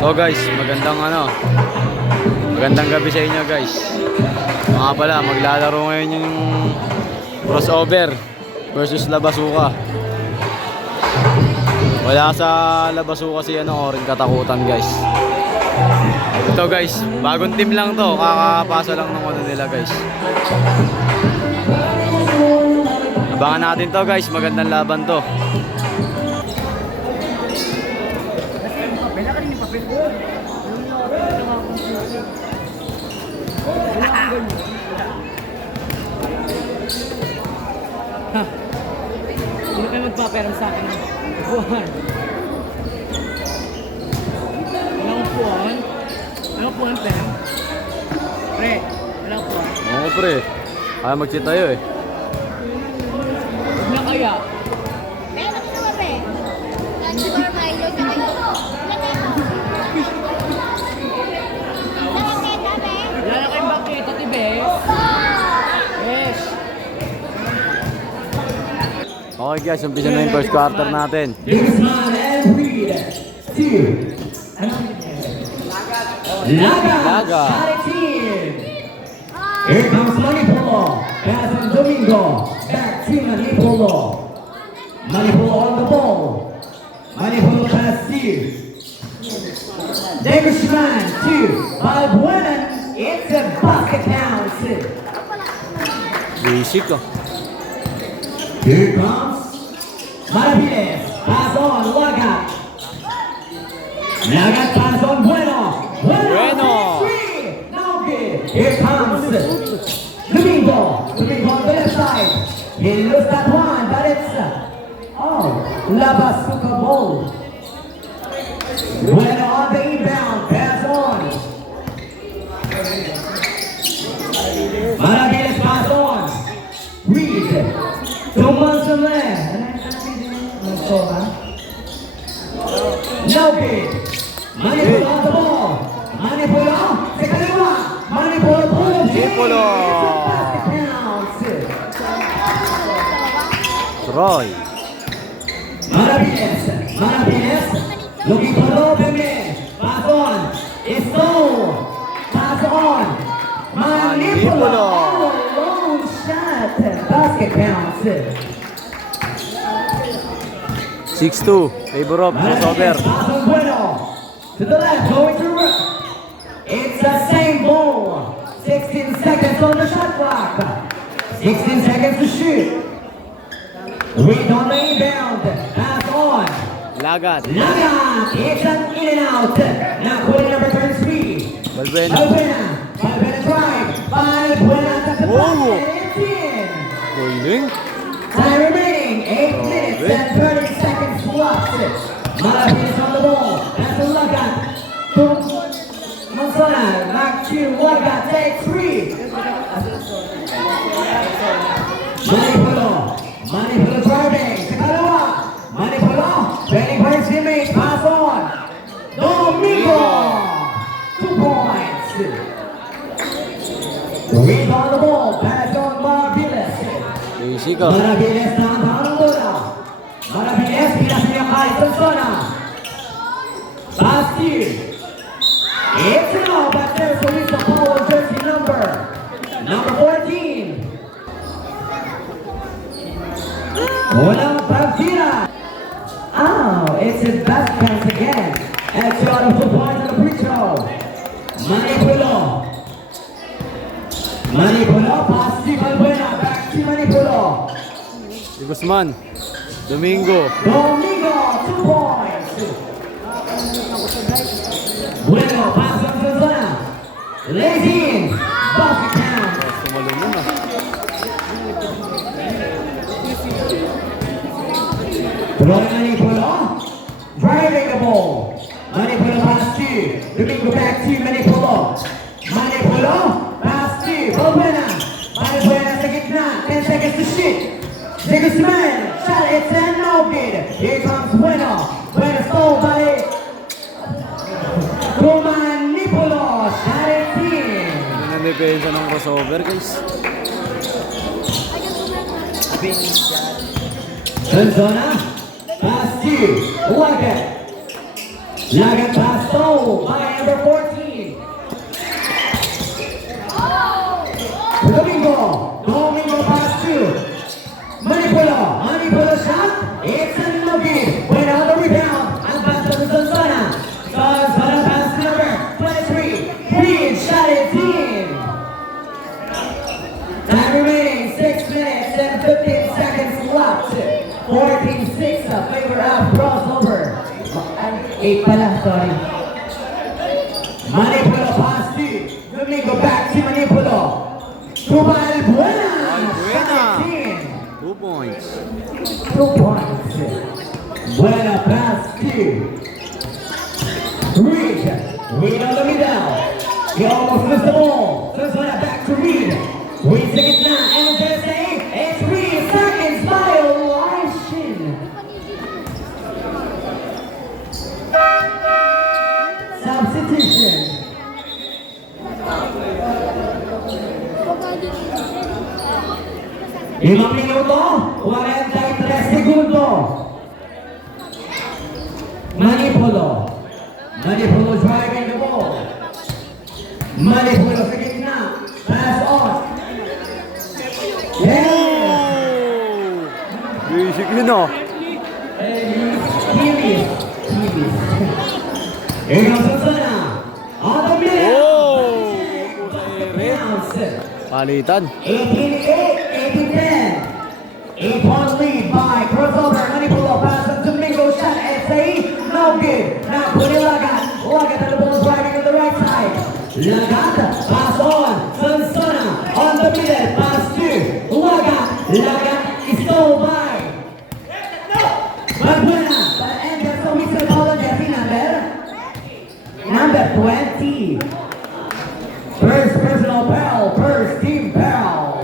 So guys, magandang gabi sa inyo guys. Mga pala, maglalaro ngayon yung crossover versus Labasuka. Wala sa Labasuka si Oring Katakutan guys. Ito guys, bagong team lang to, kakapasa lang ng nila guys. Abangan natin to guys, magandang laban to. Sino kayo magpaperam sa akin? Buwan. Walang puwan? Walang puwan, Pem? Pre, walang puwan. Oo pre, kaya mag-cheat tayo eh. Huwag na kaya. Meron ko ba, pre? Siguro Milo sa kayo. Wala na kayong bakita, tibe. Yes. Okay guys, umpisa na yung first quarter natin. Bigsman and Reed. 2. Laga. Shot team. Here comes Manipolo. Pass on Domingo. Back to Manipolo. Manipolo on the ball. Manipolo pass to Bigsman 2. Balbuena. It's a basket count. Basic oh. Here comes Maravillas. Pass on Lagat. Lagat pass on Bueno. Bueno. Three. No good. Here comes Domingo. Domingo on the left side. He loses that one, but it's Labasuka ball. Bueno on the inbound. Pass on. Maravillas pass on. Reed. 2 months from there. No good. Manipolo on the ball. Manipolo. Sa kaliwa. Manipolo pulls. Manipolo. Troy. Maravillas. Looking for open man. Pass on. It's stole. Pass on. Manipolo. Long shot. Basket counts. 6-2, favor of crossover. To the left, going to work. It's the same ball. 16 seconds on the shot clock. 16 seconds to shoot. Reed on the inbound. Pass on. Lagat. Lagat. It's an in and out. Now putting number 33. Balbuena. Balbuena drive. Balbuena at the Whoa. basket. It's in. Boiling. Time remaining, 8 minutes and 30 seconds left. Maravillas on the ball. That's a Lagat. Manzana, back to Lagat, take 3. Manipolo driving. Sakalawa. Manipolo, training for his teammates. Pass on. Domingo. 2 points. Reed on the ball. Pass on Maravillas. Basic oh. Maravillas na ang bola. Maravillas, pinasa niya kay Sonsona. Basti. It's now, but there's a Lisa Powell jersey number 14. Walang pagtira. Oh, it's a basket count again. And 2 out of 2 points on the free throw. Manipolo, pass to Balbuena, back to Manipolo. Guzman. Domingo. Domingo, 2 points. Bueno, pass on Sonsona. Lays in. Basket count. Tumalon yun ah. Throwing Manipolo. Driving the ball. Manipolo pass to Domingo, back to Manipolo. Manipolo, pass to Balbuena. Balbuena sa gitna. 10 seconds to shoot. Guzman, shot it's and no good. Here comes Bueno. Bueno stole by Manipolo. Shot it's in. Yun ang depensa ng crossover guys. Sonsona, pass to Lagat. Lagat pass stole by number 14. Domingo. Domingo pass to Manipula. Manipula shot. It's a no good. Went on the rebound. And pass to Zanzana. Zanzana pass to number 23. Green shot it in. Time remaining 6 minutes and 15 seconds left. 14-6 favor of crossover. 8 pala, sorry. Manipula pass to Domingo back to Manipula. To Balbuena. Balbuena. Shot it in. 2 points. 2 points. Buena pass to Reed. Reed on the middle. He almost missed the ball. So it's back to Reed. Reed takes it now. And there's it's Reed. Seconds violation. Substitution. Limang minuto, 43 segundo. Manipolo. Manipolo driving the ball. Manipolo sa gitna. Pass on. Yeah! Basic yun oh. Kilis. Here comes Susana. On the middle. Oh! Bounce. Palitan. 18-10. 8-point lead by crossover. Manipula pass on Domingo shot. SA. No good. Now put it Lagat. Lagat and the ball driving on the right side. Lagat. Pass on. Sansona. On the middle. Pass to Lagat. Lagat is stole by. Balbuena. But enter so Mr. Paulo Jeffy number 20. First personal foul. First team foul.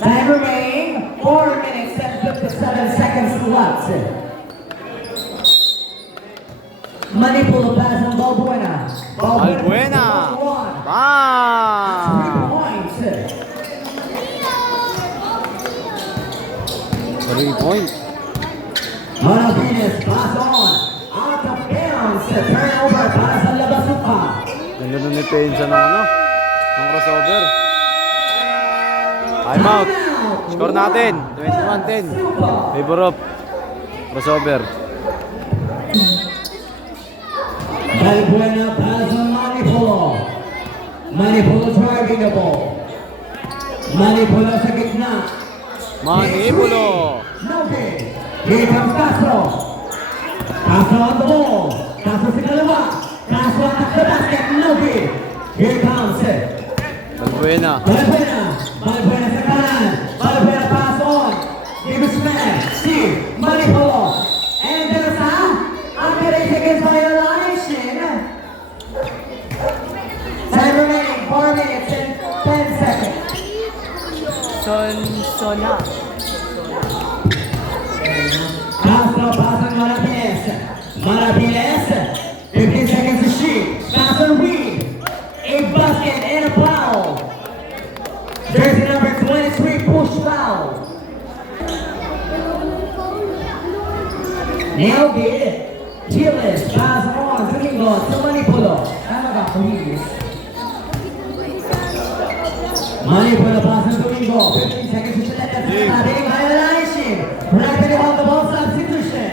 Time remaining 4 minutes and 57 seconds left. Manipula pass on Balbuena. Balbuena. 3 Bam! points. 3 points. Maravinas pass on. Out of bounds. Turnover para sa Labasuka. Ganda ng depensa ng ano, ng crossover. Time out. Score natin, 21-10. Favor of crossover. Balbuena pass on Manipolo. Manipolo driving the ball. Manipolo sa gitna. Manipulo. No good. Here comes Castro. Castro on the ball. Castro sa kalawa. Castro at the basket. No good. Here comes Balbuena. Balbuena sa kanan. Balbuena pass on. Davis man. Steve. Manipolo. And there's after 8 seconds violation. Time remaining 4 minutes and 10 seconds. Sona. Castro pass on Maravinas. Maravinas. 15 seconds to shoot. Pass on Reed. A basket and a foul. Jersey number 23 push foul. Nailed it. Gilles pass on. Domingo to Manipolo. Tama ba? Kuhigis. Manipolo pass on Domingo. 15 seconds to shoot. That's a violation. Rapidly on the ball substitution.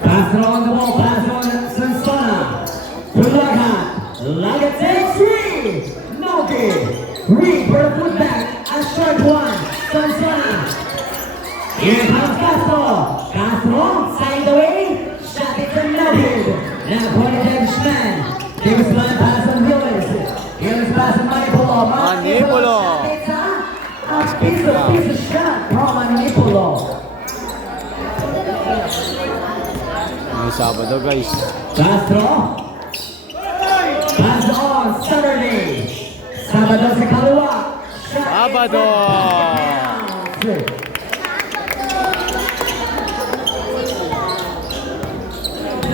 Castro on the ball, pass on Sansona. To Lagat. Lagat takes 3. No good. Reed for the putback. A short one. Sansona. Here comes Castro. Castro, side away. Shot it to no good. Now pointed Davis man. Davis man pass on Gilles. Gilles pass on Manipolo. Manipolo. Piece of shot from Manipolo. May Sabado guys. Castro. Pass on Saturday. Sabado sa kaliwa. Shot Sabado.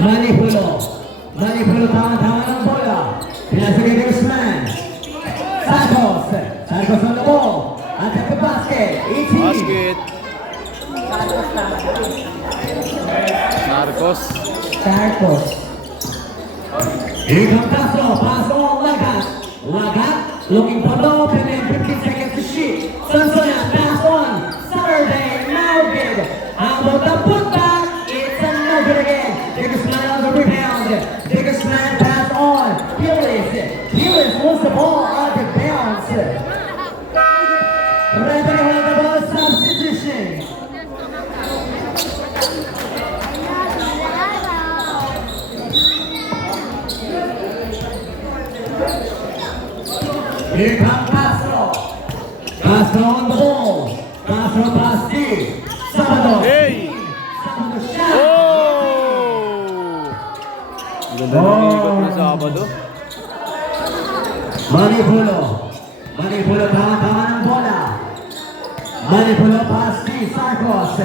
Manipolo. Manipolo tama-tama ng bola. Pinasagay ni Usman. Santos. Santos on the ball. At the basket. 18. Basket. Marcos. Sarcos. Here comes Castro, pass on Lagat. Lagat, looking for the open and 15 seconds to shoot. Sansona, pass on. Saturday, no good. How about the putback? It's a no good again. Dickerson on the rebound. Dickerson pass on. Gillis wants the ball out of bounds. Referee has the ball substitution. Here comes Castro. Castro on the ball. Castro pass deep. Sabado. Hey! Sabado shot. Oh! Ganda ng ikot na Sabado. Manipulo. Manipulo tama ng bola. Manipulo pass deep. Sarcos.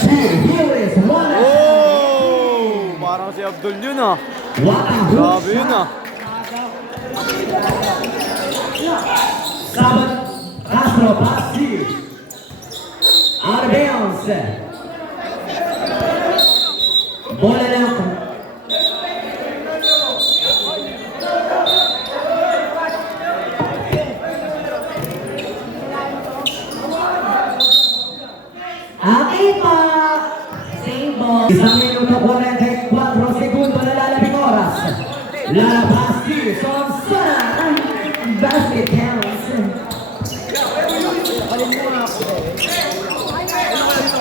Gillis. One. Oh! Parang si Abdul yun ah. What a hook Grabe yun shot. ah. Sabado. Castro pass deep. Out of bounds. Bola lang. Okay pa. Same ball. Isang minuto 44 segundo na lalabing oras. Lalabas si Sonsona. Basket counts.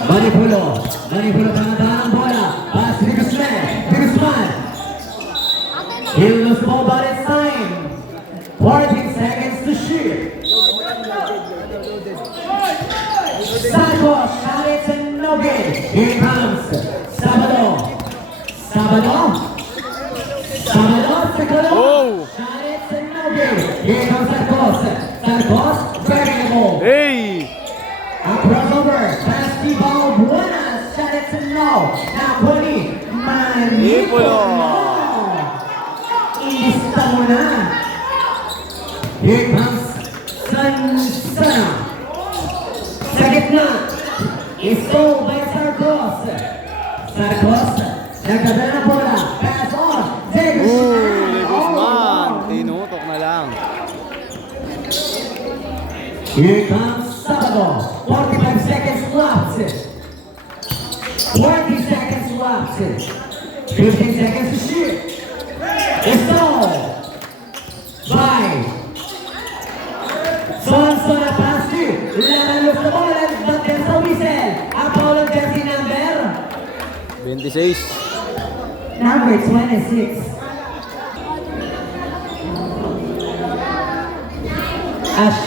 Manipulo. Manipulo tanga-tanga ng bola. Pass to Guzman. Guzman. He'll lose the ball but it's time. 14 seconds to shoot. Santos, shot it and no good. Here comes Sabado. Sabado. Sabado, second. Oh! Shot it and no good. Here comes Santos. Santos, grabbing the ball. Hey! A crossover. Pass the ball. Buenas. Shot it and no. Napoli. Manipulo. Ilista mo na. Here comes Sansana. Sa gitna, stole by Sarcos. Sarcos, nagdadala na bola. Pass on. Ni Guzman. Tinutok na lang. Here comes Sabado. 45 seconds left. 20 seconds left. 15 seconds to shoot. Stole by Sonsona pass to Laman the ball and but there's a whistle. A foul of jersey number 26. 26. Ash.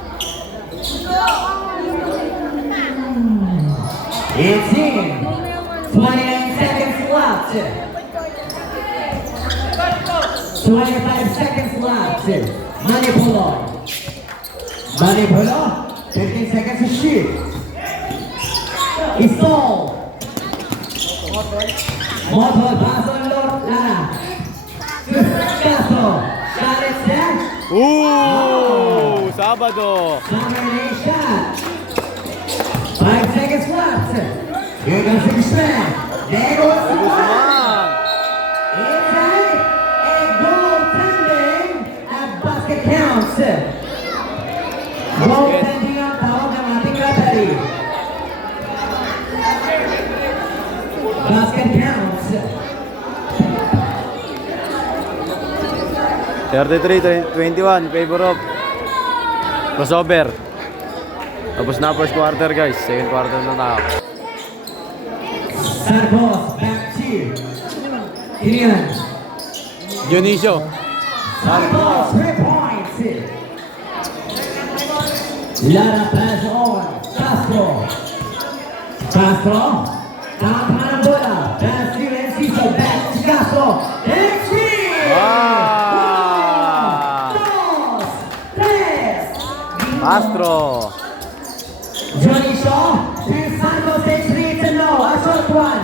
18. 29 seconds left. 25 seconds left. Manipulo. Manipulo. 15 seconds to shoot. Stole. Motor pass on Lara. Castro. Shot it set. Ooh! Sabado. Summer shot. 5 seconds left. Here comes the Guzman. There goes the ball. Guzman. Inside. A goaltending. A basket counts. Goaltending ang tawag ng ating referee. Basket counts. 33-21. Favor of crossover. Tapos na first quarter guys. Second quarter na tayo. Sarcos back to Kilian. Dionisio. Sarcos 3 points. Lara pass on. Castro. Castro. Tama ng bola. Pass to Enciso. Back to Castro. Enci! Ah! 1, 2, 3. Castro. Johnny Shaw. To Santos takes lead to no. A short one.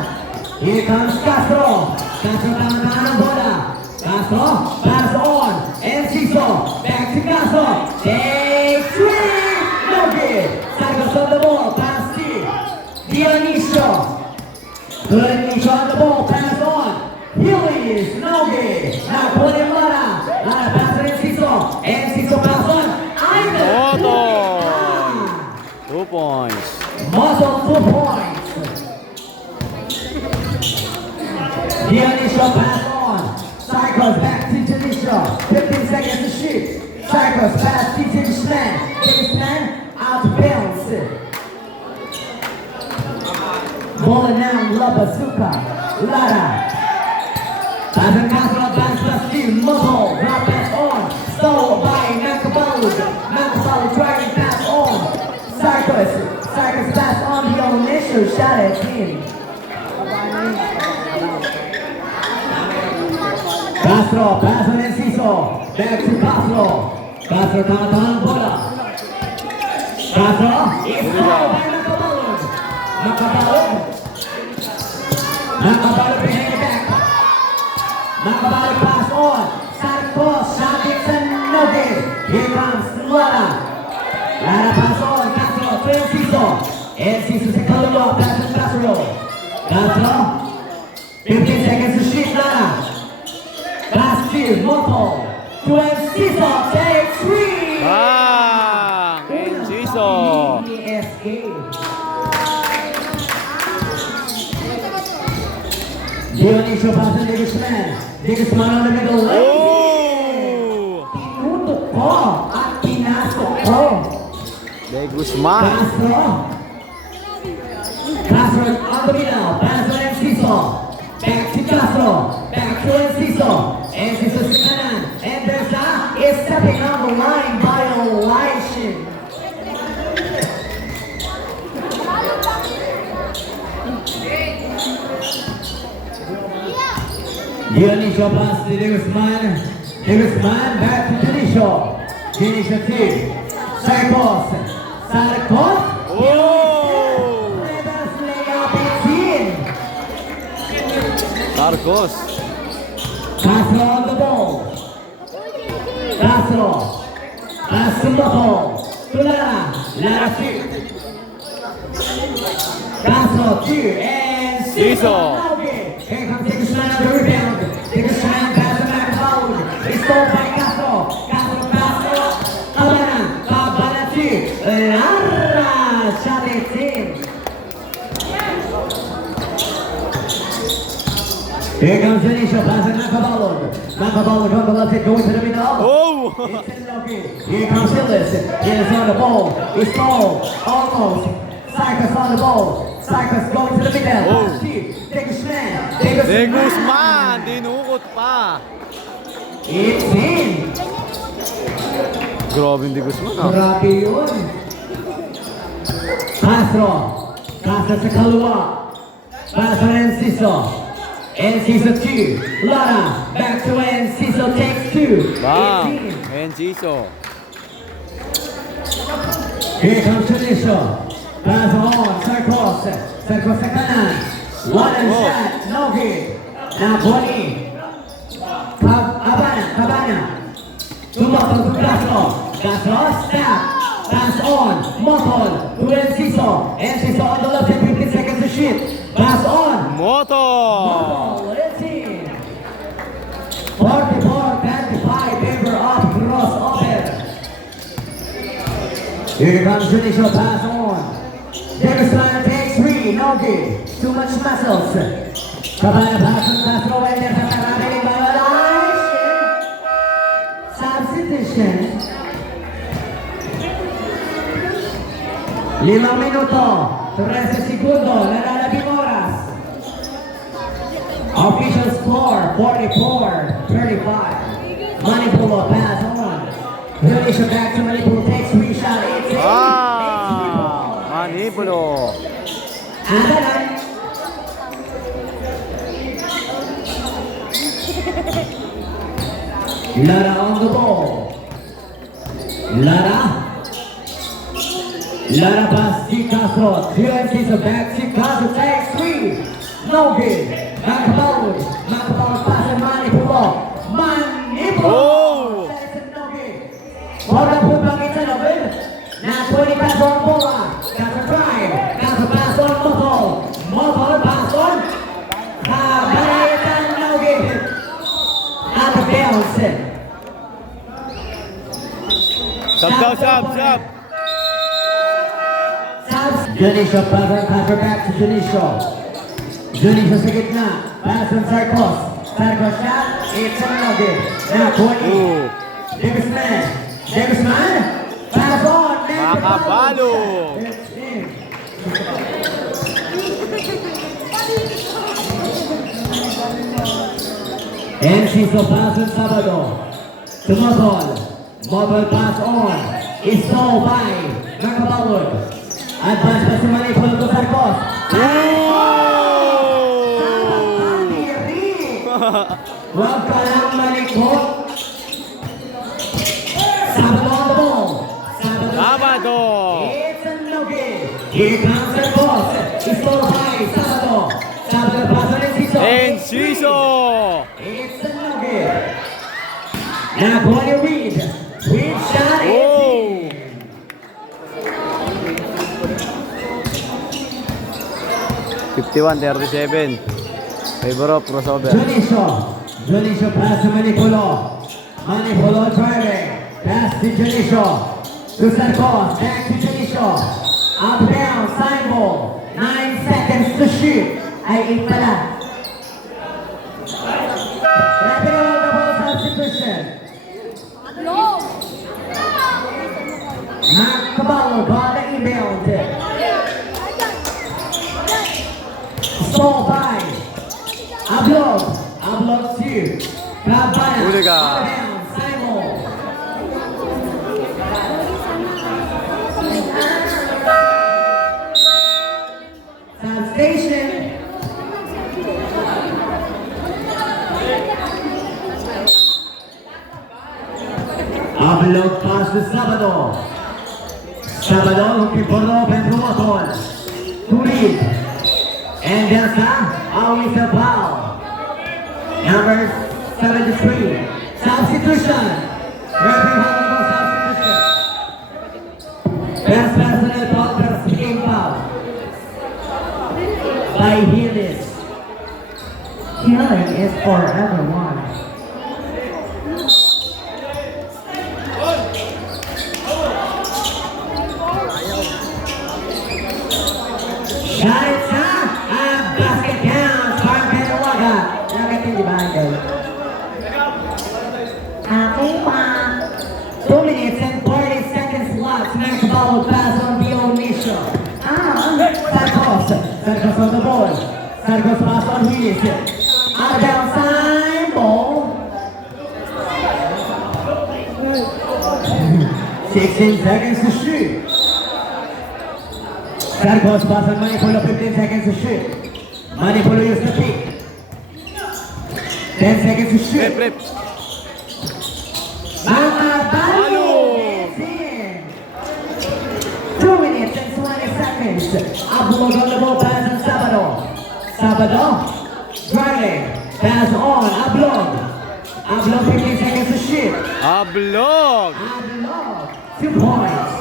Here comes Castro. Castro tama ng bola. Castro. Pass on. Enciso. Back to Castro. Take 3. No good. Santos on the ball. Pass to Dionisio. Dionisio on the ball, pass on. Healy, no good. Now pulling Lara. Lara pass on Enciso. Enciso pass on. Ivan. Moto. 2 points. Muscle 2 points. Dionisio pass on. Cycles back to Dionisio. 15 seconds to shoot. Cycles pass to Tinishman. Tinishman out of bounds. Ball now, La Bazooka. Lara. Pass and Castro, pass to Steve. Muscle. Now pass on. Stole by Nakabalu. Nakabalu driving pass on. Cycles. Cycles pass on the initial shot at him. Castro, pass on Enciso. Back to Castro. Castro tahan bola. Castro is fouled by Nakabalu. Nakabalu behind the back. Nakabalu pass on. Side cross. Shot Dixon. No good. Here comes Lara. Lara pass on. Castro to Enciso. Enciso se calma. Pass to Castro. Castro. 15 seconds to shoot Lara. Pass to Moto. To Enciso. Take 3. Bang! Enciso. Dionisio pass to Diggsman. Diggsman on the middle lane. Oh! Tinutok ko at pinasok ko. De Guzman. Castro. Castro on the middle. Pass to Enciso. Back to Castro. Back to Enciso. Enciso sa kanan. And Bersa is stepping on the line violation. Dionisio pass to Diggsman. Diggsman back to Dionisio. Dionisio 2. Sarkos. Sarkos. Oh! Reverse layup is in. Sarcos. Castro on the ball. Castro. Pass to Moto. To Lara. Lara 2. Castro 2. And Ciso. Here comes Diggsman on the rebound. Diggsman pass to Nakabalu. It's stopped by Castro. Castro pass to Cabana. Cabana 2. Lara. Shot it in. Here comes Dionisio, pass to Nakabalu. Nakabalu from the left, going to the middle. Oh! It's in Loki. Here comes Hillis. Hillis on the ball. It's ball. Almost. Cycus on the ball. Cycus going to the middle. Oh. Pass to Diggsman. De Guzman. Dinukot pa. It's in. Grabe yung De Guzman ah. Grabe yun. Castro. Castro sa kalwa. Pass to Enciso. Enciso 2. Lara. Back to Enciso. Takes 2. Bang! 18. Enciso. Here comes Dionisio. Pass on. Sarkos. Sarkos sa kanan. One and Oh. shot. No good. Now Bonnie. Cabana. Tumato to Castro. Castro step. Pass on. Motol to Enciso. Enciso on the left and 15 seconds to shoot. Pass on. Moto! Motol. It's in. 44-25. Paper up. Crossover. Here comes Dionisio. Pass on. Diggsman takes 3. No good. Too much muscles. Cabana pass on Castro. And there's a happening violation. Substitution. 5 minuto. 13 segundo. Nalalabing oras. Official score 44-35. Manipula pass on. Dionisio back to Manipula. Takes 3 shot. It's in. Ah! Manipulo. Andalan. Lara on the ball. Lara pass to Castro. Enciso back to Castro. Takes 3. No good. Nakabalu pass to Manipula. Oh! That's a no good. Wala po bang ito na, Now 20 pass on bola. Castro drive. Castro pass on Moto. Oh, sub. Junicio, passer back to Junicio. Junicio sa gitna. Pass on Sarkos. Sarkos shot. It's another. Now 20. Ooh. Davisman. Pass on. Makabalo. Enciso pass on Sabado. To Mobile. Mobile pass on. Is stalled by Nakabalod. Advance pa si Manipolo to Sarkos. Huwag ka lang malikot. Sabado on the ball. Sabado. It's a no good. Here comes Sarkos. Is stalled by Sabado. Sabado pass on Enciso. Enciso. It's a no good. Now Bonnie Reed. Reed shot is Oh. in. $51-37. Favor of crossover. Junicio pass to Manipolo. Manipolo driving. Pass to Junicio. To Sarkos. Back to Junicio. Up down. Sign ball. 9 seconds to shoot. Ay, 8 pala. Wrapping around the ball substitution. No. Caballo got the inbound. Stall by Ablog 2. Cabana. Huli ka. Up down. Simon. Substation. Ablog pass to Sabado. Sabado looking for the open promotor. To lead. And there's always a foul. Number 73. Substitution. Referee Hall substitution. Best personal doctors became foul. By Hillis. Healing is for everyone. Shot it, basket counts. Parang Penawaga. Nakatindi ba kayo? Okay pa. 2 minutes and 40 seconds left. Next ball pass on Dionisio. Sarkos on the ball. Sarkos pass on Hillis. Out of bounds, sign ball. 16 seconds to shoot. Sarkos pass on Manipolo, 15 seconds to shoot. Manipolo used the pick. 10 seconds to shoot. Rep. Makabalo! It's in. 2 minutes and 20 seconds. Ablog on the ball, pass on Sabado. Sabado, driving. Pass on, Ablog. Ablog, 15 seconds to shoot. Ablog. Ablog, 2 points.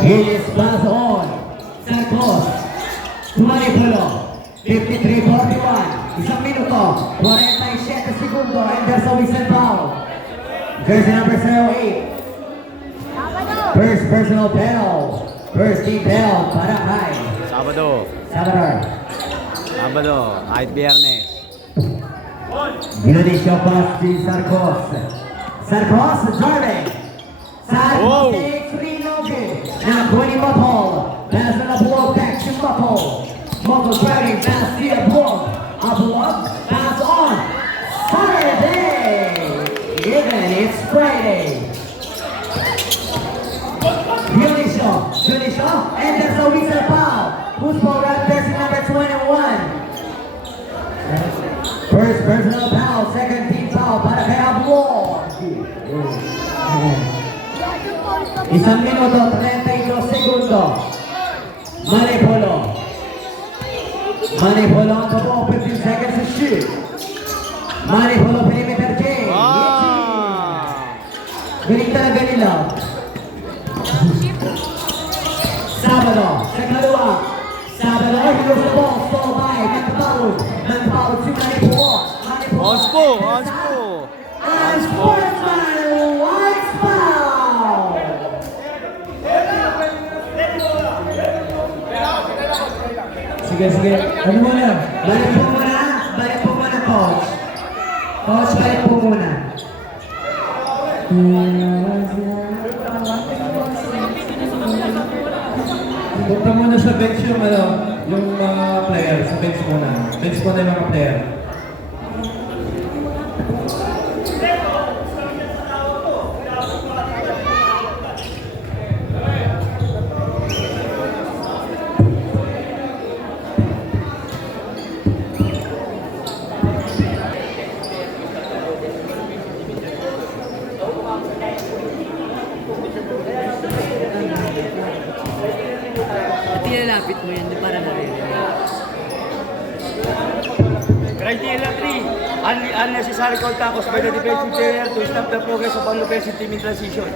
Hillis pass on. Sarkos. To Manipolo. 53-41. Isang minuto. 47 segundo. And there's a whistle foul. Jersey number 08. First personal penal. First team penal. Para kay Sabado. Sabador. Kahit biyernes. Dionisio pass to Sarkos. Sarkos driving. Sarkos Whoa. takes 3, no good. Now 20 Mapol. Pass on a blow back to Mapol. Mapol driving pass to a blow. A blow. Pass on. Saturday. Even it's Friday. Dionisio. And there's a whistle foul. Who's ball right? Jersey number 21. First personal foul, second team foul para kay Ablog. Isang minuto, 32 segundo. Manipolo on the ball, 15 seconds to shoot. Manipolo perimeter game. Galing talaga nila. Sabado, sa kalua. Sabado, he goes the ball, stall by, Nagpalud to Manipolo. Ospo. On Sportsman, White Spot. Sige, sige. Ano muna? Balik po muna. Balik po muna, coach. Coach, balik po muna. Punta muna sa bench yung yung mga player. Sa bench muna. Bench muna yung mga player. At ilalapit mo yan para marinig. Criteria 3, unnecessary contacts by the defensive player to stop the progress of an offensive team in transition.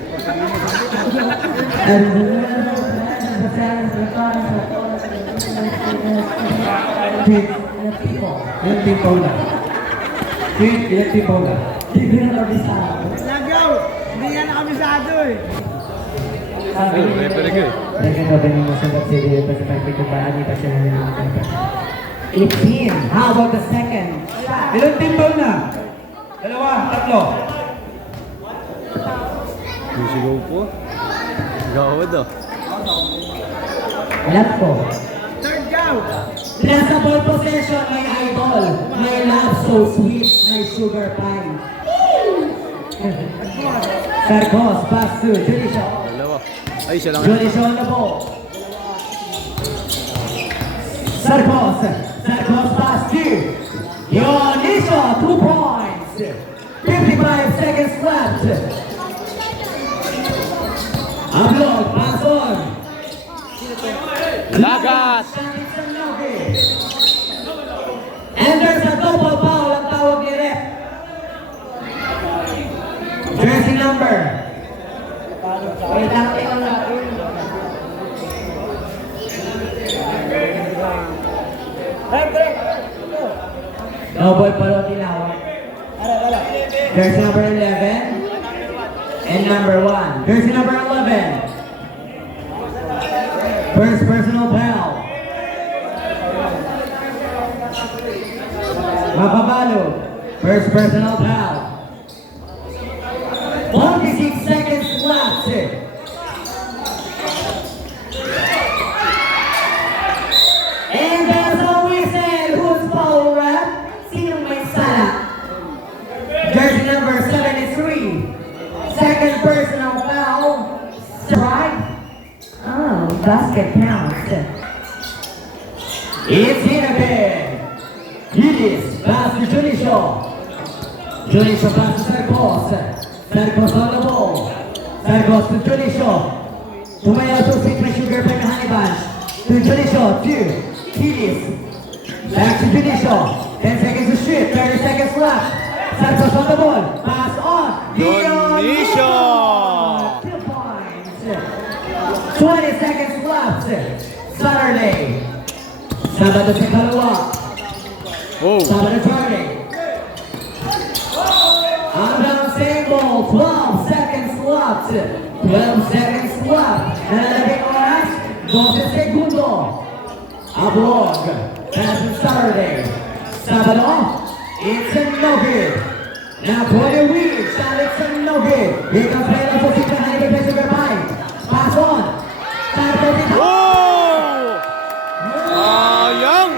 Ilang tipo na? Ilang tipo na? Hindi na kabisado. Nagaw! Hindi nga nakabisado eh. Sabi Oh, referee ko eh. nagkakaroon ng masagot si Rio pa sa pagkikubaan pa siya ng 18. How about the second? Ilang tipo na? Dalawa, tatlo. Sigaw po. Gawad ah. Alam ko. Third goal! Nasa ball possession, may idol. May love so sweet, may sugar pie. Sarkos, pass to Junicho. Dalawa. Ay, siya lang. Junicho on the ball. Sarkos, Sarkos pass to Junicho, 2 points. 55 seconds left. Ablog, pass on. Lagat! And there's a double foul ang tawag ni Rep. Jersey number. Wait lang, tingnan natin. Double palo tinawag. Jersey number 11. And number 1. Jersey number 11. First personal foul. Mapabalo. First personal foul. 46 seconds left. And there's a whistle. Who's foul rep? Sinong may sala? Jersey number 73. Second personal foul. Strike. Oh, basket counts. It's in again. It is pass to Junicho. Junicho pass to Sarkos. Sarkos on the ball. Sarkos to Junicho. Tumayo to Citrus Sugar by the Honey Bunch. To Junicho, to Kilis. Back to Junicho. 10 seconds to shoot. 30 seconds left. Sarkos on the ball. Pass on. Dionisio! 2 points. 20 seconds left. Saturday. Sabado sa kalawa. Oh! Sabado Friday. Hanggang same ball. 12 seconds left. 12 seconds left. Nalalagay oras. 12 segundo. Ablog. Pass on Saturday. Sabado. It's a no good. Now for the wheel. It's a no good. Here comes Reyna for Sita Hanike Peso Verbay. Pass on. Saturday. Oh! Sayang!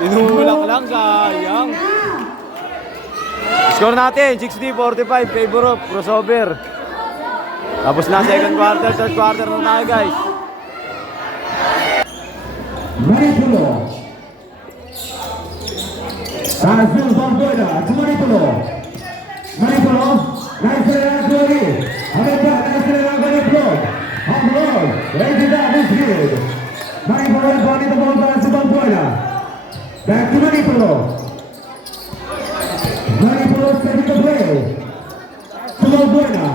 Tinulak lang, sayang. Score natin, 60-45, favor of, crossover. Tapos na second quarter, third quarter na tayo guys. Manipulo. Azul Valbuena to Manipulo. Manipulo. Nice na Glory. Agad nice na Manipulo. Ablog. Ready that is good. Manipulo is on the ball para sa Valbuena. Back to Manipulo. Manipulo steady to play. To Valbuena.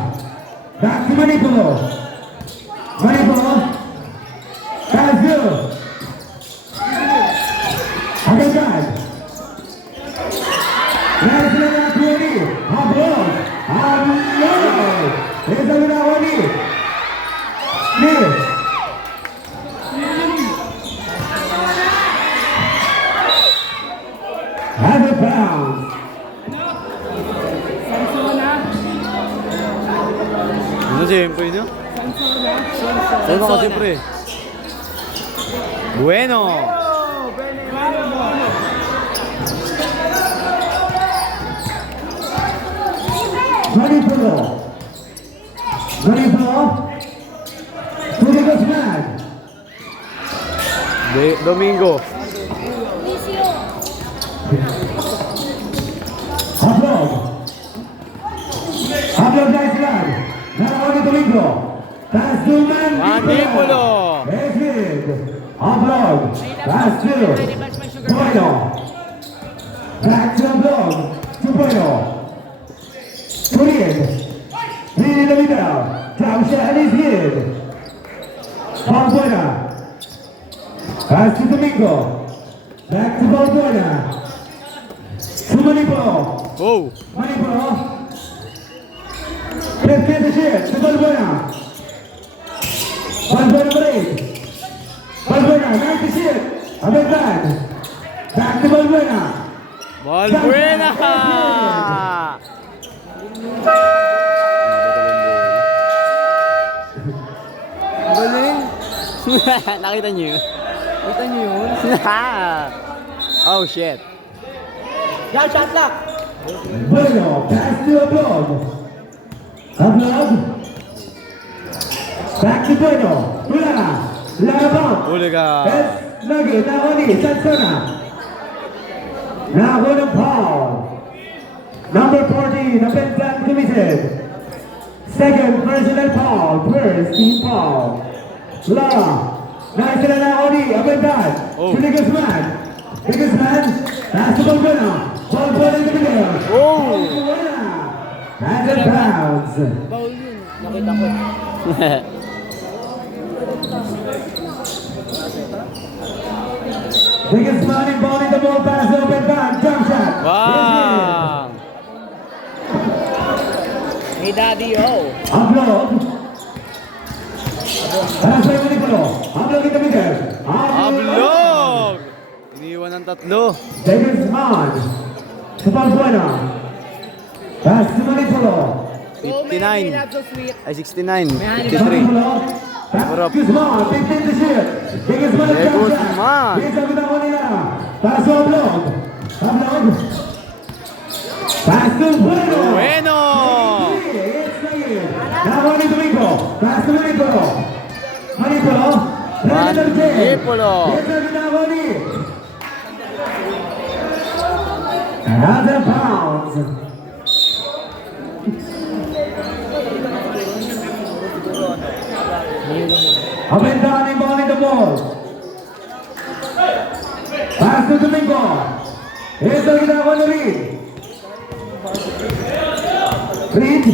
Back to Manipulo. Manipulo. Azul. Agad. Nice na Glory. Ablog. Ablog. Esa na Wani. Ni. siyempre niya. Saan mo kasi pre? Bueno. Manipulo. Manipulo. Tuloy Guzman. Domingo. Inicio. Hablog. Hablog na Islam. Nakawali Domingo. Pass to Manipulo. Exit. Hablog. Pass to Bueno. Back to Hablog. To Bueno. Turin. Three in the middle. Down shot is good. Balbuena. Pass to Domingo. Back to Balbuena. To Manipulo. Oh. Manipulo. Let's get the shit to Balbuena. Balbuena break. Balbuena, nice the shit. Abel back. Back to Balbuena. Balbuena! Galing. Nakita niyo yun? Nakita niyo yun? Oh shit. Yan, shot lock. Bueno, pass to Oblog. Oblog. Back to Bueno. Ulala. Larabang. Huli ka. Es lagi. Nahoni. Sansona. Nahoni Paul. Number 14. Offensive committed. Second personal foul. First team foul. Lara. Nice na Nahoni. Offensive. Oh. To the Guzman. The Guzman. Pass to Balbuena. Balbuena in the middle. Oh! And the bounce. Bawal yun. Nakita ko. Biggest man involved in the ball pass, open back, jump shot. Wow! Hey, Daddy, oh. Upload. Pass by Manipulo. Upload in the middle. Ablog! Iniwan ng tatlo. Biggest man. To Balbuena. Pass to Manipulo. 59. Not so sweet. Ay, 69. May 53. Manipulo. Pass Sarap. to Guzman. 15 to shoot. Biggest man Hey, jump Guzman. shot. Here's up with the one nila. Pass to Upload. Upload. Pass to Bueno. Bueno! Nahuli Domingo. Pass to Manipulo. Manipulo. Manipulo. Another bounce. Aventani ball in the ball. Pass to Domingo. Here's the ginagawa ni Reed. Reed.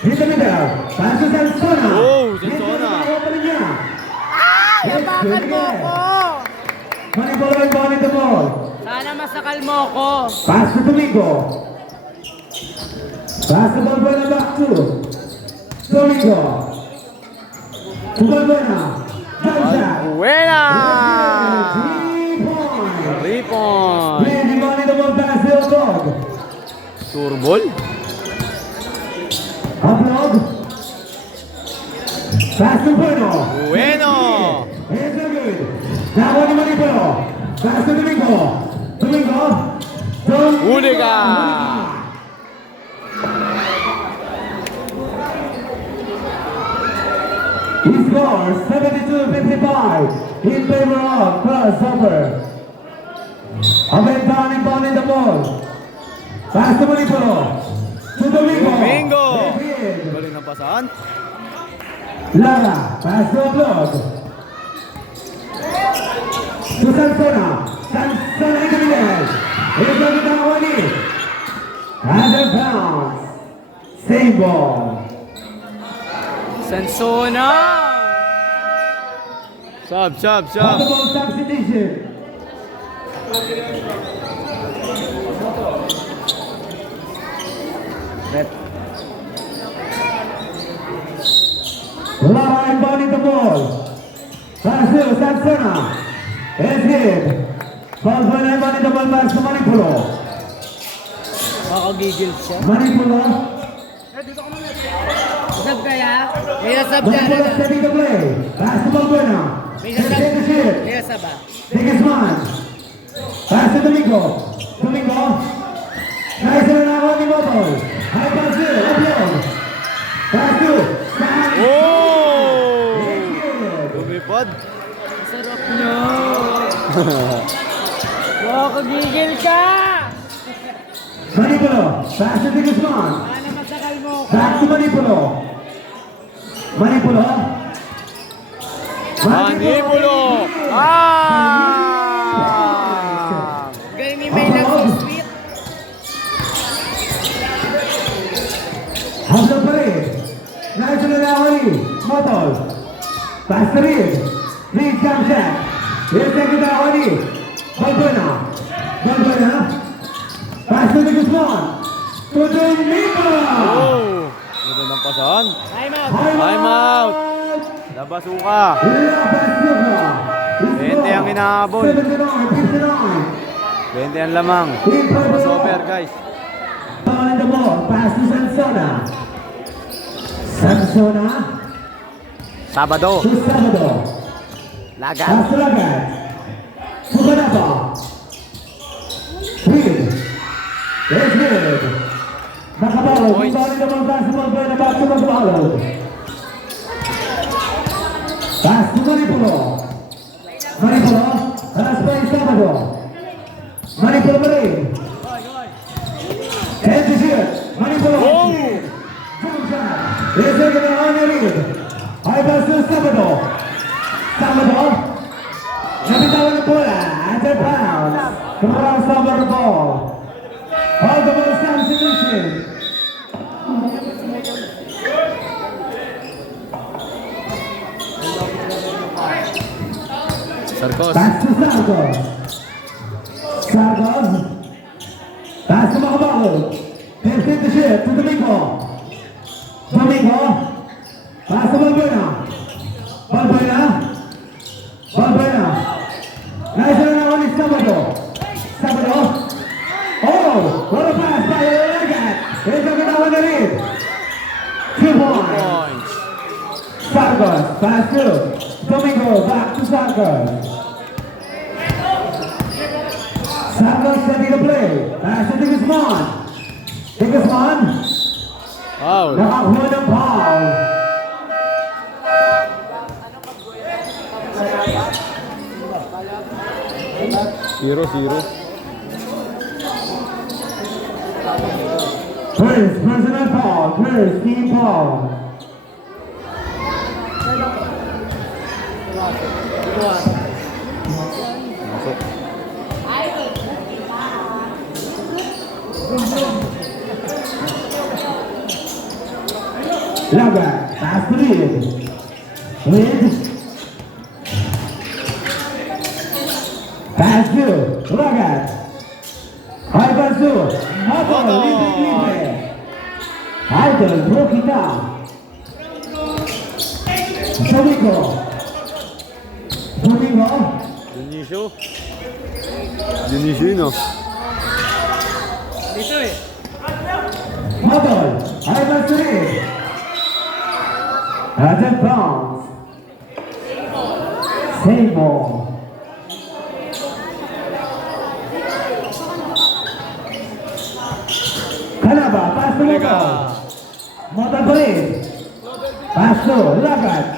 Hit the middle. Pass to Sansona. Oh, Sansona. Opening niya. Yabakan mo ko. Manipulo yung ball in the ball. Sana masakal mo ko. Pass to Domingo. Pass the Balbuena back to Domingo. To Balbuena. Jump shot. Buena! 3 points. 3 points. Reed, yung ball in the ball pass to Oblog. Turbol? Oblog. Pass to Bueno. Bueno! Here's the good. Now ni Manipulo. Pass to Domingo. Domingo. Huli ka! He scores 72-55 in favor of crossover. Aventani ball in the ball. Pass to Manipulo. To Domingo. Domingo! Reed. Galing ng pasahan. Lara. Pass to Oblog. To Sansona. Sansona in the middle. Here's the Vitawani. And a bounce. Same ball. Sansona! Sub, sub, On sub. the ball substitution. Lara and ball in the ball. Pass to Sansona. It's hit. Balbuena and ball in the ball pass to Manipulo. Makagigil siya. Manipulo. sasab kaya? May sasab Domingos dyan. stepping to play. Pass to Balbuena. May Take sasab. the shit. May sasab ah. Biggest man. Pass to Domingo. Domingo. Nice na ako ni Motol. High pass to upload. Pass to Sam. Oh! Lumipad. Sarap nyo. Makakagigil ka! Manipulo. Pass to biggest man. Sana masakal mo ko. Back to Manipulo. Manipulo. Manipulo! Ah! Galing ni May lang so sweet. Hustle pa rin. Nice na ako ni Motol. Pass to Reed. Reed jump shot. Here's second ako ni Balbuena. Balbuena. Pass to the Guzman. To Domingo. Oh! Ganda ng pasahan. Time out. Time out. Labasuka. Labas Luka. 20 ang hinahabol. 79, 20 ang lamang. 59. Crossover guys. On the ball. Pass to Sansona. Sansona. Sabado. To Sabado. Lagat. Pass to Lagat. To Manapa. Reed. There's Reed. Nakabalog. Points. Kung the ball pass to Balbuena. Back to Magbalog. Pass to Manipulo. Manipulo. Pass by Sabado. Manipulo pa rin. Head to shoot. Manipulo. Oh! Jump shot. Here's second on the Reed. High pass to Sabado. Sabado. Nabitawan ng bola. Under pounds. Cross over the ball. All the ball stands submission. Sarcos. Pass to Sargos. Sargos. Pass to Makabalo. Here's hit the shit to Domingo. Domingo. Pass to Balbuena. Balbuena. Balbuena. Nice na ako ni Sabado. Sabado. Oh! What a pass by Lagat. Here's the ginawa na rin. 2 points. Points. Sargos. Pass to Domingo. Back to Sargos. Sargos setting the play. Pass to Guzman. Guzman. Foul. Nakakuha ng foul. Zero. First personal foul. First team foul. Masuk. Lagat. Pass to Reed. Reed. Pass to Lagat. High pass to Motol. Libre. Idol broke it down. Domingo. Domingo. Dionisio yun oh. Dito eh. Motol. High pass to Reed. Adam Browns. Same ball. Kalaba, pass to Motol. Motol pa rin. Pass to Lagat.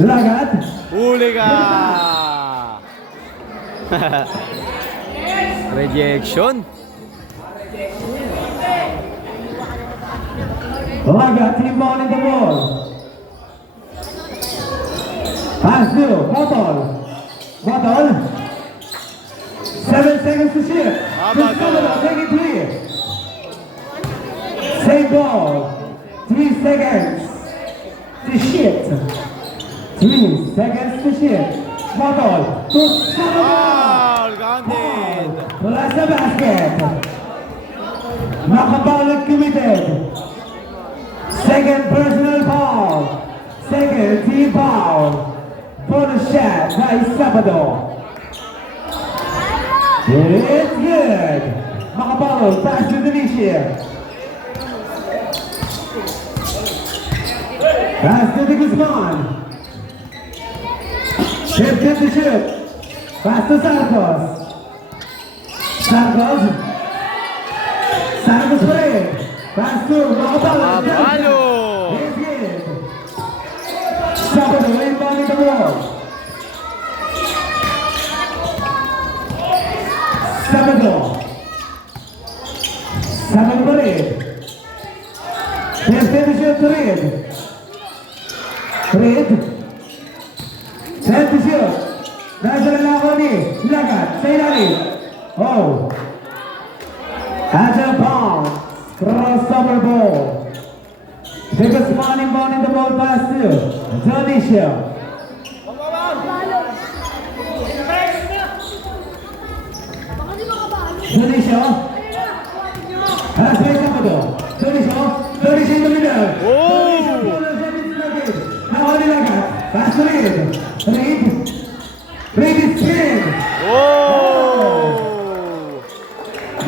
Lagat. Huli ka! Rejection. Lagat, team ball in the ball. Pass to Motol. Motol. 7 seconds to shoot. Abado. Take it 3. Same ball. 3 seconds to shoot. 3 seconds to shoot. Motol to Sabado. Foul! Counted! Wala sa basket. Nakabalik committed. Second personal foul. Second team foul. Bonus shot by Sabado. It's good. Makapalo, pass to Delicia. Pass to the Guzman. Hip to shoot. Pass to Sarcos. Sarcos. Sarcos pa rin. Pass to Makapalo. Makapalo. Yes, yes. Sabado, inbounding the ball. Sabado. Sabado pa rin. Yes, to shoot to Reed. Reed. Set to shoot. Nasa na ako ni Lagat. Sa ilalim. Oh. At a pound. Crossover ball. Biggest man inbounding the ball pass to Donisha. Donisha. Has made Sabado. Donisha. Donisha in the middle. Now on the Lagat. Pass to Reed. Reed. Reed is spin. Oh!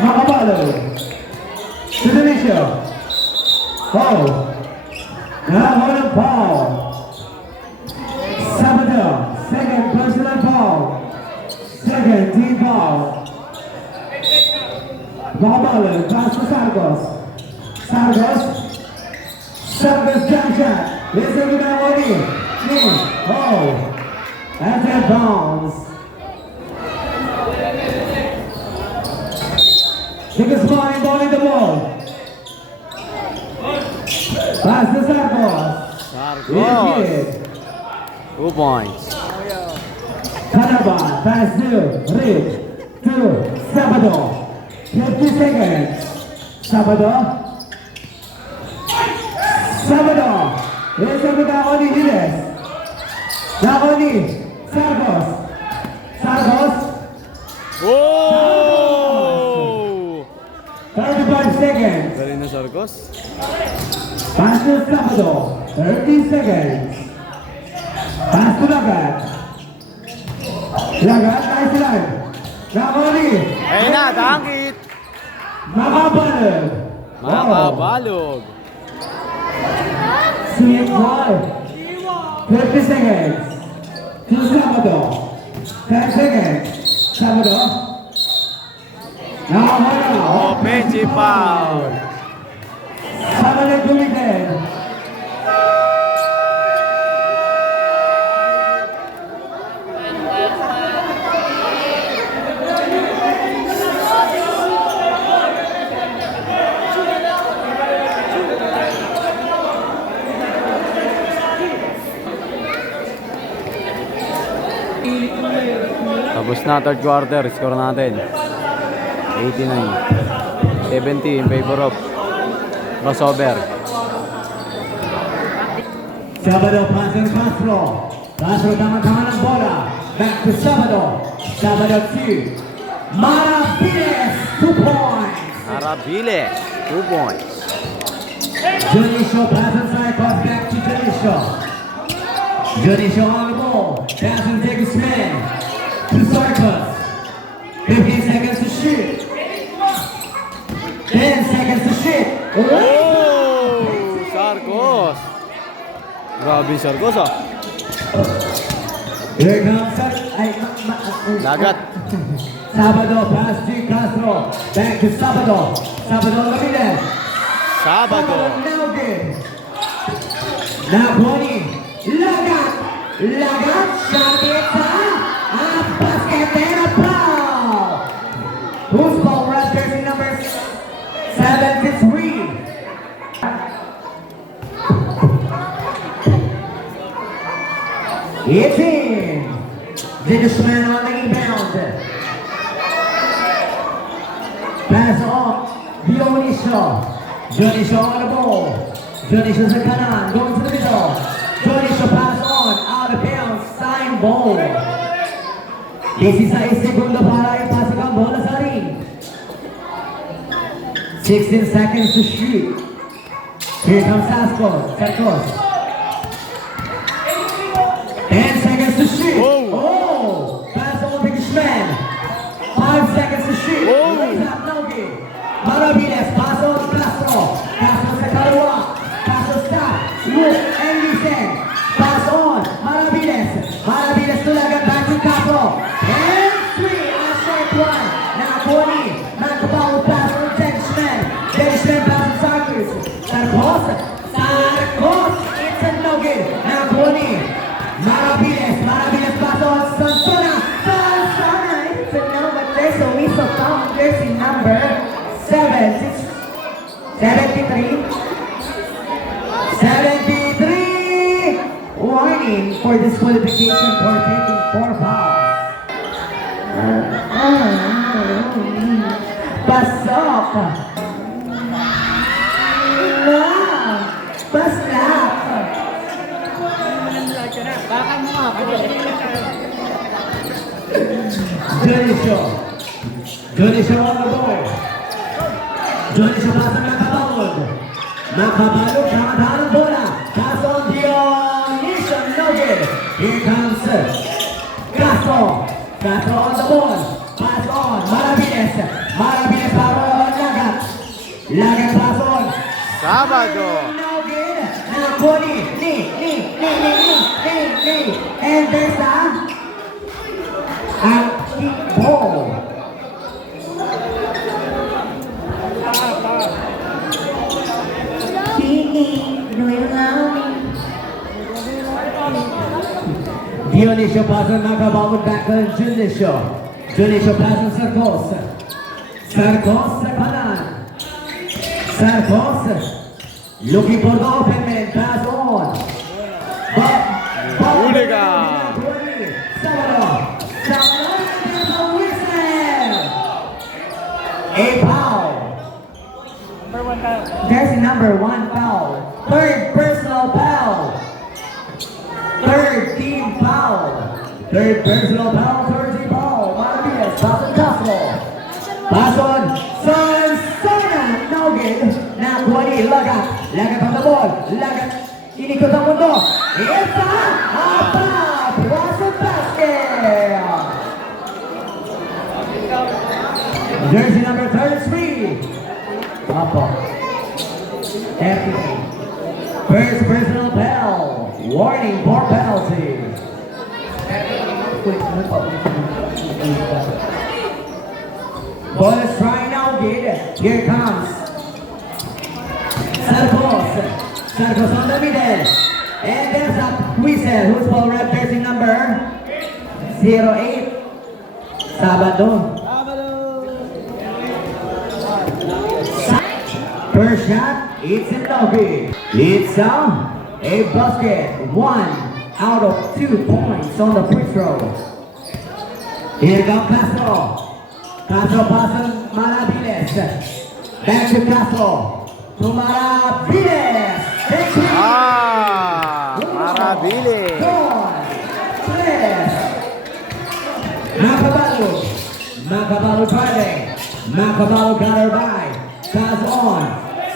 Makapalo. To Donisha. Oh. Now on a ball. Sabado. Second personal ball. Second team ball. Makapalo. Pass to Sargos. Sargos. Sargos jump shot. Listen to that one. Oh. And that bounce. Biggest man inbounding the ball. Pass to Sargos. Sargos. 2 points. Canavan, pass to Reed, to Sabado. 50 seconds. Sabado. Sabado. Yes, ang ako ni Giles. Ako ni Sargos. Sargos. Oh! 35 seconds. Galing na Sargos. Pass to Sabado. 30 seconds. Pass to Lagat. Lagat, nice line. Ako ni Ayun na, tangkit. Makabalog. Makabalog. Sweet ball. 50 seconds. To Sabado. 10 seconds. Sabado. Nakahala. Offensive foul. Sabado committed. Tapos na third quarter, score natin 89-70 in favor of Crossover. Sabado pass and Castro. Castro tama-tama ng bola. Back to Sabado. Sabado 2. Maraviles 2 points. Arabile, 2 points. Junicio pass inside, pass back to Junicio. Junicio on the ball. Pass and take a spin. To Sarkos. 15 seconds to shoot. 10 seconds to shoot. Oh! Sargos. Grabe Sargos ah. Here comes Lagat. Sabado pass to Castro. Back to Sabado. Sabado Ramirez. Sabado. Now good. Now Bonnie. Lagat. Lagat. Shot it up. Basket and a foul. Who's ball red jersey number 73? It's in. Didishman on the rebound. Pass off. Dionisio. Dionisio on the ball. Dionisio sa kanan. Going to the middle. Dionisio pass on. Out of bounds. Sign ball. 16 segundo para ipasok ang bola sa ring. 16 seconds to shoot. Here comes Sargos. 10 seconds to shoot. Oh! Pass on Big Man. 5 seconds to shoot. Tap no good. Maraviles. Pass on Castro. Castro sa kaliwa. Castro stop. Look. And we say 73. 73. Warning for disqualification for taking 4 fouls. Pasok. Paslap. Jonisho on the ball. Jonisho pasa nakabalog. Nakabalog, nakadaan ang bola. Pass on Dionisio, no good. Here comes Castro. Castro on the ball. Pass on, Maraviles. Maraviles para on Lagat. Lagat pass on. Sabado. No good. Now Cody. Ni. And there's a kick ball. Dionisio pasa nakabawag back on Junisio. Junisio pasa Sarcos. Sarcos sa kanan. Sarcos looking for the open man. Pass on. Huli ka. Sabado. There's a whistle. A foul. There's number 1 foul. Third personal foul. Third team foul. Third personal foul. Third team foul. Maravillas. Pass on Castro. Pass on Sansana. No good. Nakuha ni Lagat. Lagat on the ball. Lagat. Inikot ang mundo. It's a foul. Wasn't basket. Jersey number 33. Apo. FPA. First personal foul. Warning for penalty. Ball is trying out good. Here comes Sarcos. Sarcos on the middle. And there's a whistle. Who's ball rep jersey number 08? Sabado. First shot, it's a no good. It's a basket. 1 out of 2 points on the free throw. Here comes Castro. Castro passes Maraviles. Back to Castro. To Maraviles. Maraviles. Macabalo driving. Macabalo got her by. Pass on.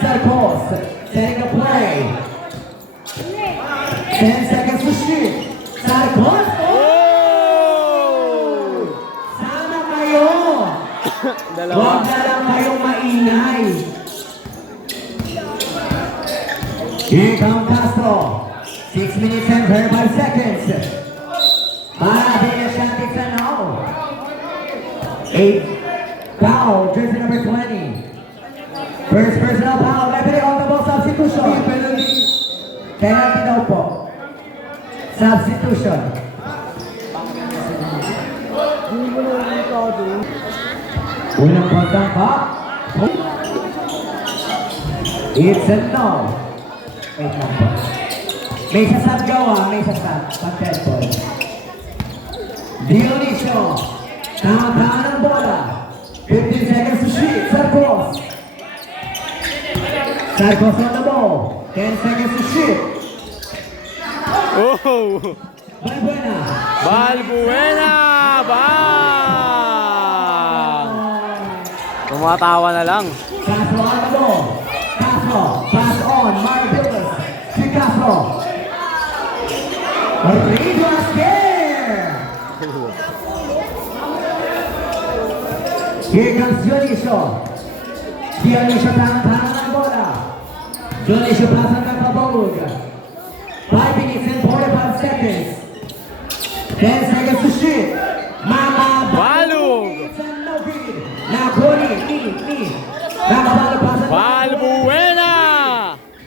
Sarcos. Setting a play. 10 seconds to shoot. Sarcos. Sana kayo. Dalawa. Huwag na lang kayong maingay. Here comes Castro. 6 minutes and 35 seconds. Maraviles shot takes a no. 8 foul, jersey number 20. First personal foul, referee on the ball, substitution. Penalty daw po. Substitution. Unang kontak pa. It's a no. Wait lang po. May sasab gawa, may sasab. Pag-tempo. Dionisio. Tama-tama ng bola. 15 seconds to shoot. Sarcos. Sarcos on the ball. 10 seconds to shoot. Oh! Balbuena. Balbuena! Bang! Tumatawa na lang. Castro on the ball. Castro. Pass on. Maravillas. Si Castro. Rigo Asquer. Here comes Dionisio. Dionisio tama-tama ng bola. Dionisio pasa nakabawag. 5 minutes and 45 seconds. 10 seconds to shoot. Mama Balog! It's a no good. Now Cody, ni. Nakabalo pasa. Balbuena!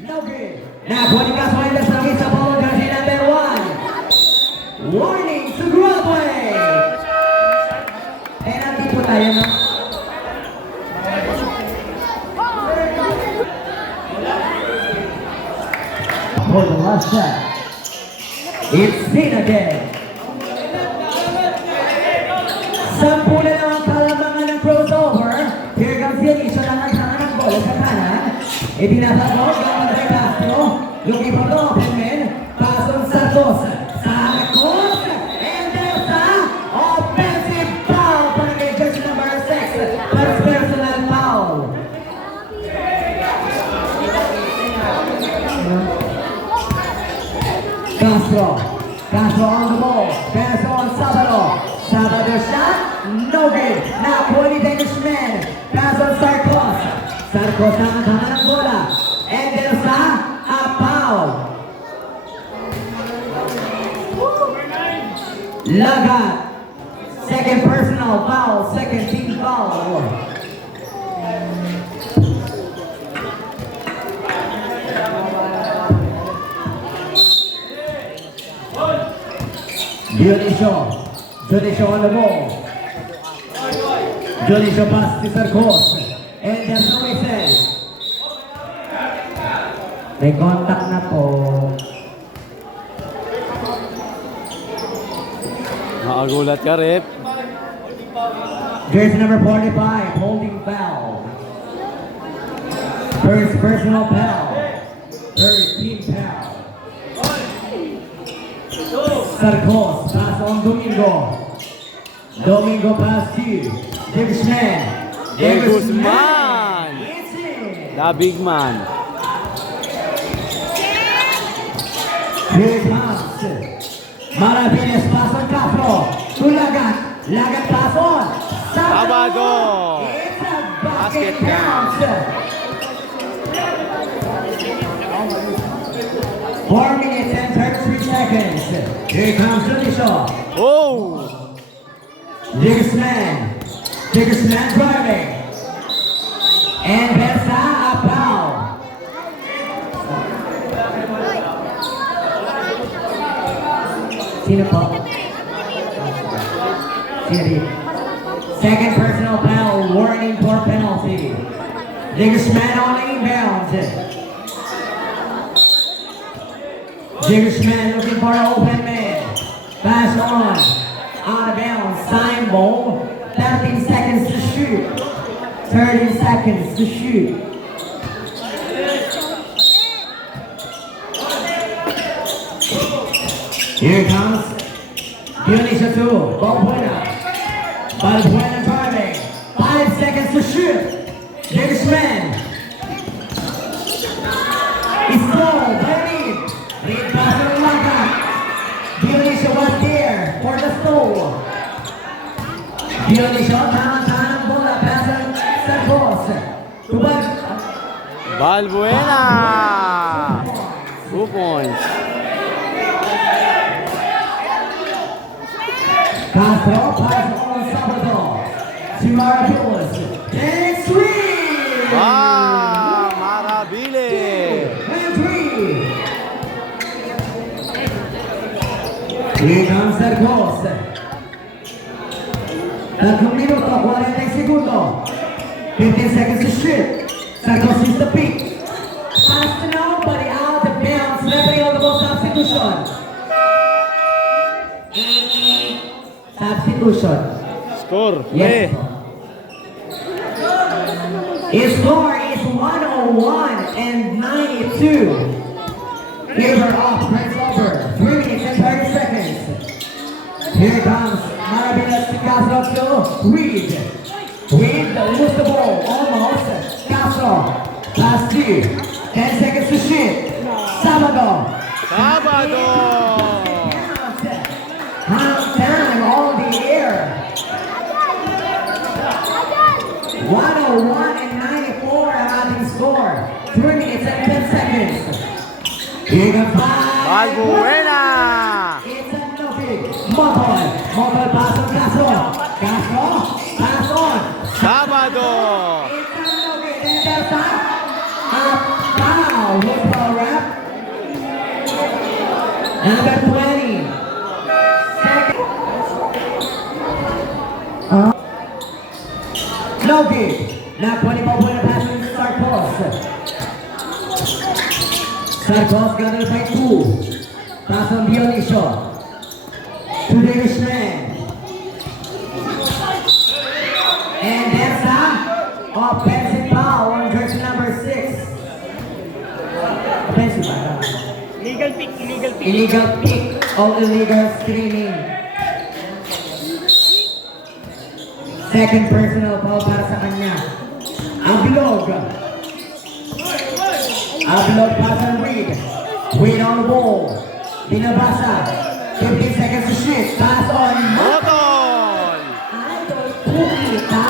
No good. Now Cody Castro in the service sa ball jersey number 1. Warning to Broadway. Penalty po tayo, no? Last shot. It's spin again. Sampu na lang ang kalamangan ng crossover. Here comes Dionisio na naghangan ng bola sa kanan. Itinatagod ang Castro. Looking for the open man. Pasong Santos. Santos! And there's a offensive foul para kay jersey number 6. First personal foul. Castro on the ball. Castro on Sabado. Sabado shot. No good. Nakuha ni Danish man. Pass on Sarkos. Sarkos na naghangan ng bola. And there's a foul. Lagat. Second personal foul. Second team foul. Dionisio on the ball. Dionisio pass to Sarkos. And there's no whistle. May contact na po. Nakagulat ka, Rep. Jersey number 45, holding foul. First personal foul. Third team foul. Sarkos, pass on Domingo. Domingo pass to De Guzman. De Guzman. It's in. The big man. Here comes Maravillas, pass on Castro. To Lagat. Lagat pass on Sabado. It's a Basket basket count. count. 4 minutes and 33 seconds. Here comes Dionisio. Oh! Diggersman driving. And there's a foul. Sino po? Sino? Second personal foul, warning for penalty. Diggersman on inbound. Diggersman looking for an open man. Pass on. Out of bounds. Simon. 13 seconds to shoot. 30 seconds to shoot. Here comes Dionisio 2. Balbuena. Balbuena driving. 5 seconds to shoot. Diggersman. It's slow. By Reed. Reed pass on Lagat. Dionisio was there for the stole. Dionisio, tanang bola, pass on Sarkos. Tubag. Balbuena! 2 points. Castro, pass on Sabado. Maravillas. And 3! Ah! Marabile! And 3! Here comes Sarkos. 3 minuto, 40 segundo. 15 seconds to shoot. Sarkos is the pick. Pass to nobody, out of bounds. Referee on the ball, substitution. Substitution. Score! Yes. His score is 101 and 92. Give her off, Prince over. 3 minutes and 30 seconds. Here comes Maravillas to Castro to Reed. Reed lose the ball, almost. Castro, pass to 10 seconds to shoot. Sabado. Sabado! Half time on the air. 101 and 94 ang ating score. 3 minutes and 10 seconds. Here comes Balbuena! It's a no big. Motol. Motol pass on Castro. Castro, pass on. Sabado! It's a no big. And there's a foul. Who's foul rap? Number 20. Second. No good. Nakuha ni Balbuena pass on Sarkos. Sarcos gathered by 2. Pass on Dionisio. To the Irishman. And there's a offensive foul on jersey number 6. Offensive foul. Illegal pick, illegal pick. Illegal kick or illegal screening. Second personal foul para sa kanya. Ablog. Ablog pass on Reed. Reed on the ball. Binabasa. 15 seconds to shoot. Pass on Motol! Idol Pukita.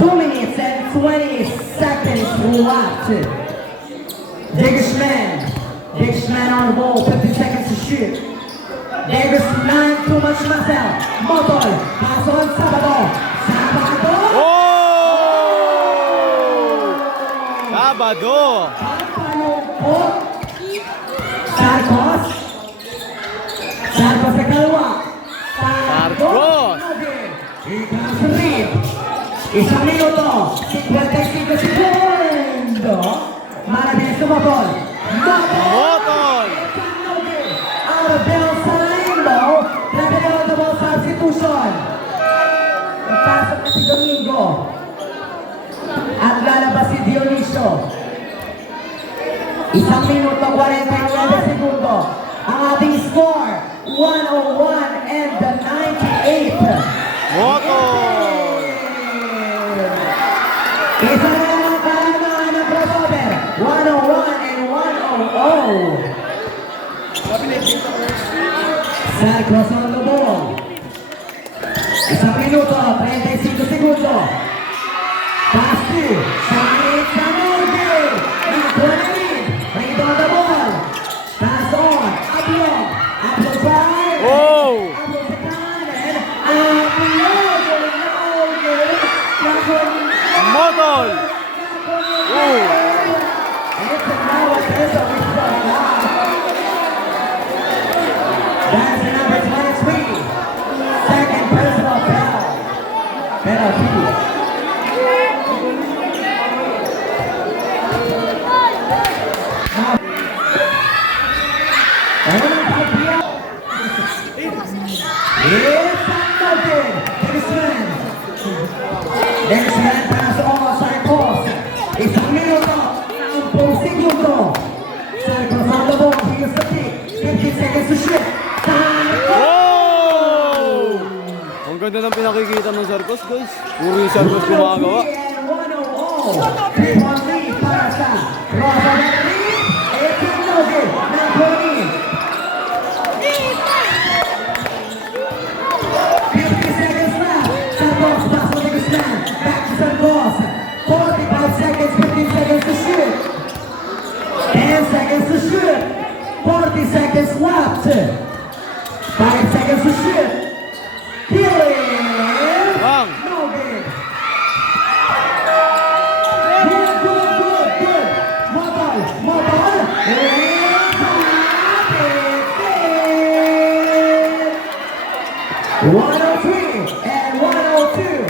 2 minutes and 20 seconds left. Diggersman. Diggersman on the ball. 15 seconds to shoot. Diggersman too much muscle. Motol. Pass on Sabado. Sabado. Oh! Sabado! Papalungkot. Sarcos. Sarcos sa kalawa. Sarcos. Ikaw sa Reed. Isang minuto. 55 segundo. Marabilis na Motol. Motol. Motol! Out of bell sign mo. Revelable substitution. Napasok na si Domingo. At lalabas si Dionisio. Isang minuto, 49 segundo. Ang ating score, 101 and 98. Motol! Isa na lang ang kalamangan ng crossover. 101 and 100. Sarcos on the ball. Isang minuto, 35 segundo. Pass to Shahid Sanoge. Nakuha na rin. Reed on the ball. Pass on. Ablog. Ablog by. Oh! Ablog sa kanan. Ablog. Nakuha rin. Motol! Oh! It's a now a test of his That's the number 23. Second personal foul. Penalty. It's unnoted. Diggersman pass on Sarcos. Isang minuto. 10 segundo. Sarcos on the ball. Here's the kick. 15 seconds to shoot. Sarcos. Oh! Ang ganda ng pinakikita ng Sarcos, guys. Puro yung Sarcos gumagawa. 3-1 lead para sa Rosa Valley. It's unnoted. Ng Tony. 50 seconds left. Sarcos pass on Diggersman. Back to Sarcos. 45 seconds, 15 seconds to shoot. 10 seconds to shoot. 40 seconds left. 5 seconds to shoot. Healing. Bang! No good. Good. Motol. It's 103 and 102.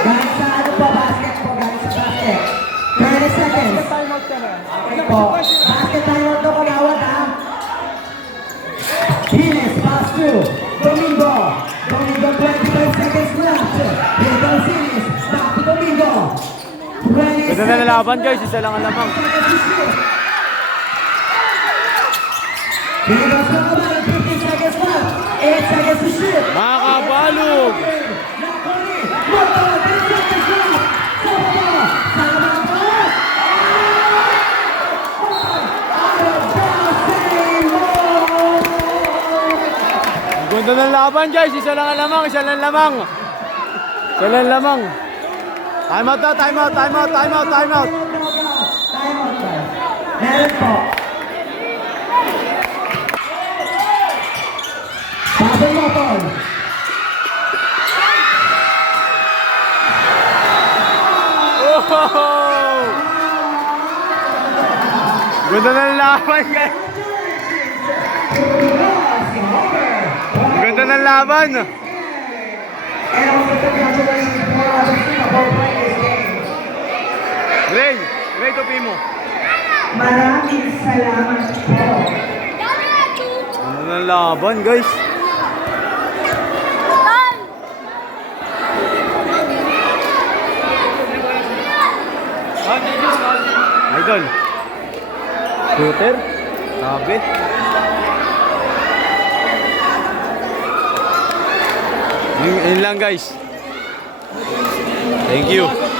Guys, sa ano po, basket po, guys, sa basket. 30 seconds. Okay po. Basket timeout na pag-awat, ha? Hines, pass to Domingo. Domingo, 25 seconds left. Here goes Hines. Back to Domingo. 20 Ganda na lalaban, guys. Isa lang ang lamang. Here goes Domingo. 15 seconds left. 8 seconds to shoot. Makakabalog! Motol, 10 seconds left. Sabado. Ganda ng laban, guys. Isa lang ang lamang. Isa lang lamang. Isa lang lamang. Time out na. Time out. Meron po. Pasok mo, Paul. Oh! Ganda ng laban, guys. Ganda ng laban. And also congratulations for our team for playing this game. Ray! Ray, tupi mo. Maraming salamat po. Ano na laban, guys? Idol. Shooter. Sabi. Yun lang guys. Thank you.